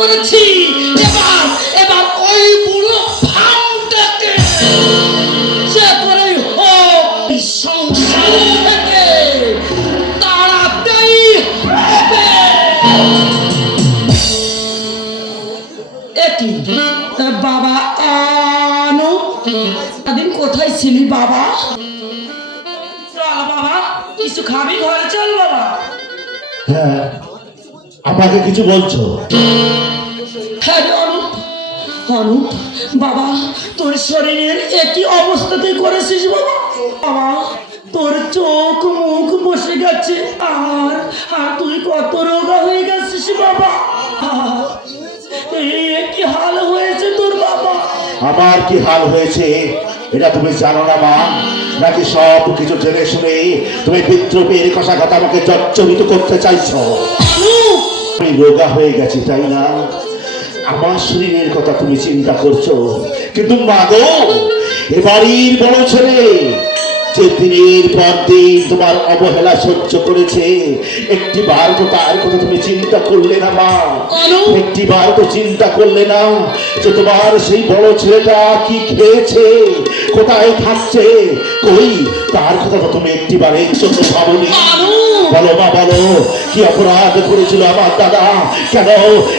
করেছি, এবার এবার ওই বুড়ো ভামটাকে যে করেই হোক এই সংসার থেকে তাড়াতেই হবে। একই বাবা আনু, দিন কোথায় ছিলি বাবা? চল বাবা, কিছু খাবি, ঘরে চল বাবা। হ্যাঁ, আমাকে কিছু বলছো? হ্যাঁ রে অনুপ, অনুপ বাবা, তোর শরীরের একই অবস্থাতে করেছিস বাবা। বাবা তোর চোখ মুখ বসে গেছে, আর আর তুই কত রোগা হয়ে গেছিস বাবা। এই কি হাল হয়েছে তোর বাবা? আমার কি হাল হয়েছে এটা তুমি জানো না মা? নাকি সব কিছু জেনে শুনে তুমি বিদ্রোহের কষাঘাত আমাকে জর্জরিত করতে চাইছো? আমি রোগা হয়ে গেছি তাই না? আমার শরীরের কথা তুমি চিন্তা করছো, কিন্তু মা গো, এ বাড়ির বড় ছেলে যে দিনের পর দিন তোমার অবহেলা সহ্য করেছে, একটি বার তো তার কথা তুমি চিন্তা করলে না মা? একটি বার তো চিন্তা করলে না যে তোমার সেই বড় ছেলেটা কি খেয়েছে, কোথায় থাকছে, কই তার কথা তো তুমি একটি বারে চোখ ভাবনি? বলো মা, বলো কি অপরাধ করেছিল আমার দাদা? কেন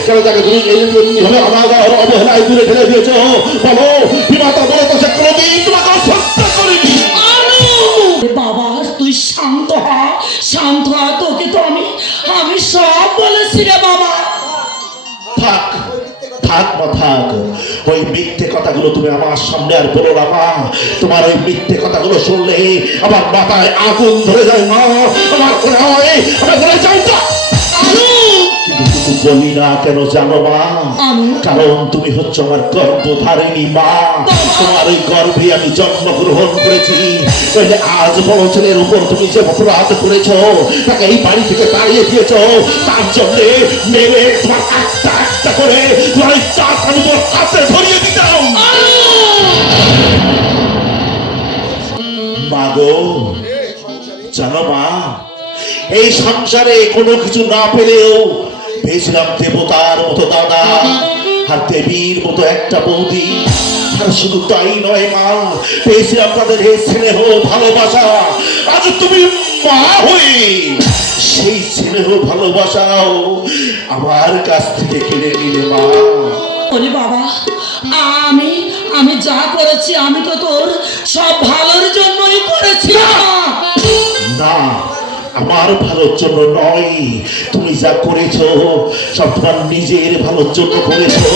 কেন তাকে তুমি এইভাবে আমার অবহেলায় দূরে ফেলে দিয়েছো? বলো বিমাতা, বলো তো সে কোনোদিন তোমাকে হত্যা করেনি। বাবা তুই শান্ত হ, শান্ত হ, তোকে তো আমি সব বলেছি রে বাবা। থাক থাক মা, থাক। ওই মিথ্যে কথাগুলো তুমি আমার সামনে আর বলো না মা। তোমার ওই মিথ্যে কথাগুলো শুনলে আমার মাথায় আগুন ধরে যায় মা। আমার মনে হয় আমার ধরে যায় না, কিন্তু বলি না কেন জানো মা? কারণ তুমি হচ্ছে আমার গর্ভধারিণী মা। তোমার ওই গর্ভে আমি জন্মগ্রহণ করেছি। আজ বড় ছেলের উপর তুমি যে অপরাধ করেছো, তাকে এই বাড়ি থেকে তাড়িয়ে দিয়েছো, তার জন্য মেরে তোমার একটা একটা করে তোমার এই চাপ আমি তোমার হাতে ধরিয়ে দিতাম। মা গো, জানো মা, এই সংসারে কোনো কিছু না পেলেও পেয়েছিলাম দেবতার মতো দাদা আর দেবীর মতো একটা বৌদি। আর শুধু তাই নয় মা, পেয়েছিলাম তাদের এই স্নেহ ভালোবাসা। আজ তুমি মা হয়ে সেই স্নেহ ভালোবাসাও আমার কাছ থেকে কেড়ে নিলে মা। বলি বাবা, আমি যা করেছি আমি তো তোর সব ভালোর জন্যই করেছি। না, আমার ভালোর জন্য নয়। তুমি যা করেছো সব তোমার নিজের ভালোর জন্য করেছো।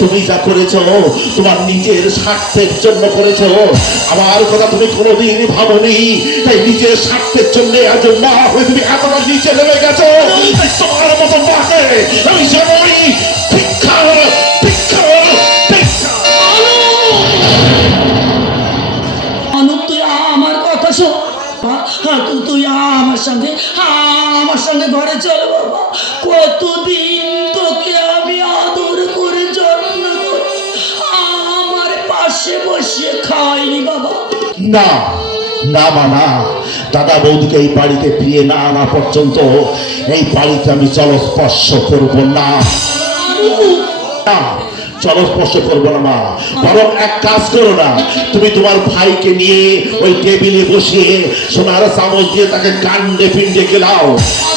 তুমি যা করেছো তোমার নিজের স্বার্থের জন্য করেছো। আমার কথা তুমি কোনোদিন ভাবোনি, তাই নিজের স্বার্থের জন্য আজ মা হয়ে তুমি এতটা নিচে নেমে গেছো। তাই তোমার মতো মাকে আমি জানোই ভিক্ষা ভিক্ষা ভিক্ষা। অনুপ তুই আমার কথা শোন, তুই আমার সঙ্গে ঘরে চল বাবা। কতদিন তোকে আমি আদর করে যত্ন করে আমার পাশে বসিয়ে খাইনি বাবা। না না মা, না, দাদা বৌদিকে এই বাড়িতে ফিরিয়ে না আনা পর্যন্ত এই বাড়িতে আমি জলস্পর্শ করবো না। জলস্পর্শ করবো না মা। বরং এক কাজ করো না, তুমি তোমার ভাইকে নিয়ে ওই টেবিলে বসিয়ে সোনার চামচ দিয়ে তাকে কাণ্ডে পিণ্ডে গেলাও।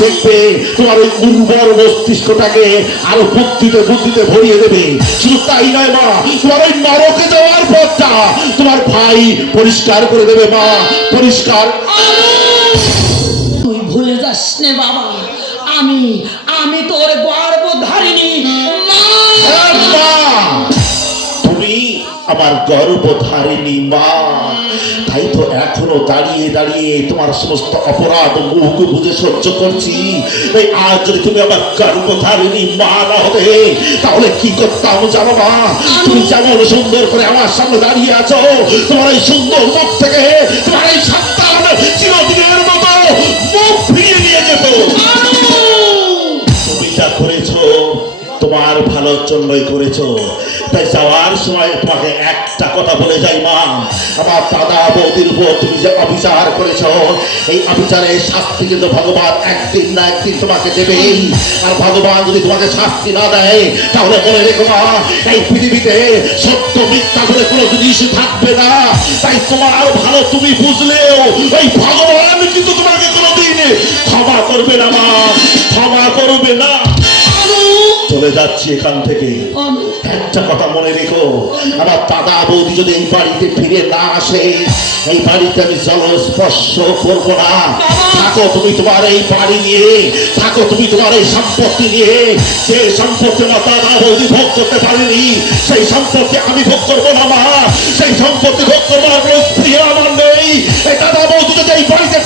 দেখবে তোমার ওই উর্বর মস্তিষ্কটাকে আরো বুদ্ধিতে ভরিয়ে দেবে। শুধু তাই নয় মা, তোমার ওই নরকে যাওয়ার পথটা তোমার ভাই পরিষ্কার করে দেবে মা, পরিষ্কার। তুই ভুলে যাস নে বাবা, আমি তোর গর্ভধারিণী মা। তুমি আমার গর্ভধারিণী মা। তাই তো এখনো দাঁড়িয়ে দাঁড়িয়ে তোমার সমস্ত অপরাধ মুখ বুঝে সহ্য করছি। তাই আজ যদি তুমি আমার গর্ভধারিণী মা না হতে তাহলে কি করতাম জানো মা? তুমি যেমন সুন্দর করে আমার সামনে দাঁড়িয়ে আছো, তোমার এই সুন্দর মুখ থেকে তোমার এই সন্তান চিরদিনের মতো মুখ ফিরিয়ে নিয়ে যেত। তুমি যা করেছো তোমার ভালো ভালোর জন্যই করেছো। তাই যাওয়ার সময় তোমাকে একটা কথা বলে যাই মা, আমার দাদা বৌদির উপর তুমি যে অবিচার করেছো, এই অবিচারের শাস্তি কিন্তু ভগবান একদিন না একদিন তোমাকে দেবেই। আর ভগবান যদি তোমাকে শাস্তি না দেয়, তাহলে মনে রেখো মা, এই পৃথিবীতে সত্য মিথ্যা বলে কোনো জিনিস থাকবে না। তাই তোমার ভালো তুমি বুঝলেও ওই ভগবান কিন্তু তোমাকে কোনোদিন ক্ষমা করবে না মা, ক্ষমা করবে না। চলে যাচ্ছি এখান থেকে। অনু একটা কথা মনে রেখো, আমার দাদা বৌদি যদি এই বাড়িতে ফিরে না আসে, এই বাড়িতে আমি জলস্পর্শ করবো না। থাকো তুমি তোমার এই বাড়ি নিয়ে, থাকো তুমি তোমার এই সম্পত্তি নিয়ে। যে সম্পত্তি আমার দাদা বৌদি ভোগ করতে পারেনি, সেই সম্পত্তি আমি ভোগ করবো না মা। সেই সম্পত্তি ভোগ করবার কোনো স্ত্রী আমার নেই। এই দাদা বৌদি যদি এই বাড়িতে